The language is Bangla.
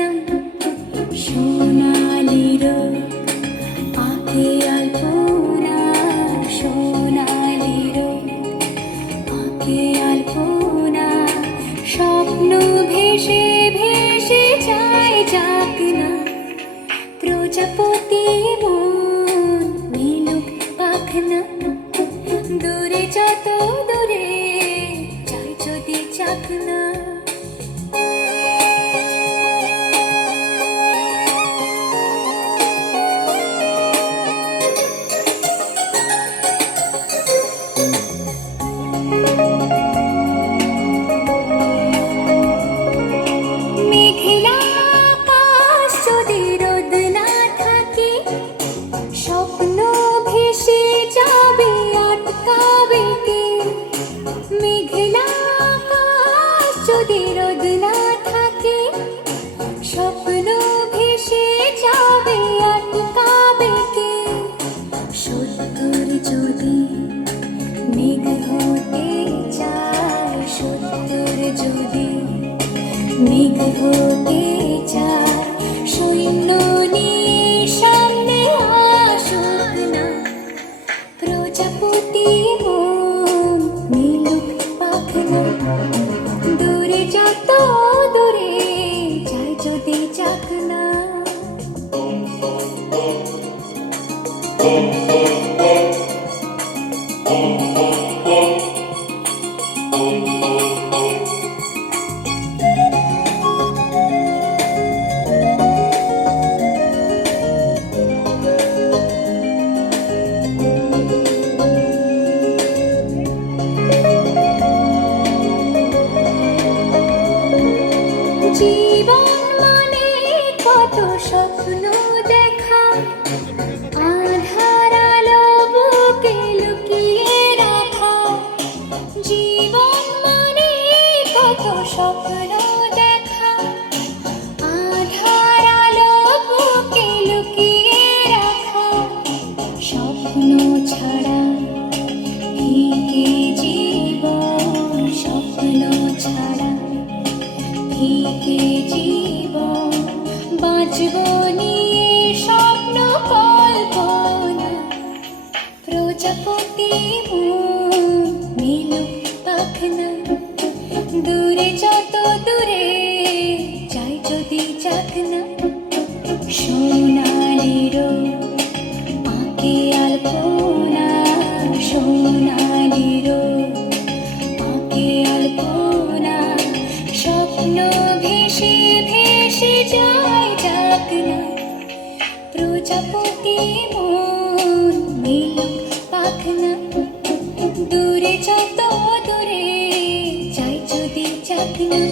না সোনালি রোদ আঁকে আলপনা, সোনালি রোদ আঁকে আলপনা। স্বপ্ন ভেসে ভেসে যায় যাক না, প্রজাপতি মন মিলুক পাখনা। দূরে যত দূরে যাই যদি যাক না। মেঘলা আকাশ যদি রোদ না থাকে, স্বপ্ন ভেসে যাবে আটকাবে কে? মেঘলা আকাশ যদি রোদ না থাকে, স্বপ্ন ভেসে যাবে আটকাবে কে? সত্তর যদি মেঘ হতে চায়, সত্তর যদি মেঘ হতে চায়, সৈন্য নিয়ে সামনে আসুক না, প্রজাপতি মন মিলুক পাখনা। দূরে যত দূরে যাই যদি যাক না। জীবন মানে কত স্বপ্ন দেখা, আধার আলো বুকে লুকিয়ে রাখা। জীবন মানে কত স্বপ্ন দেখা, আধার আলো বুকে লুকিয়ে রাখা। স্বপ্ন ছাড়া ফিকে জীবন, স্বপ্ন ছাড়া ফিকে জীবন। বাঁচব নিয়ে স্বপ্ন কল্পনা, প্রজাপতি মন মিলুক পাখনা। দূরে যত দূরে যাই যদি যাক না, সোনালি রোদ আঁকে আলপনা, সোনালি রোদ আঁকে আলপনা। স্বপ্ন ভেসে ভেসে যায় যাক না, প্রজাপতি মন মিলুক পাখনা। দূরে যত দূরে যাই যদি যাক না।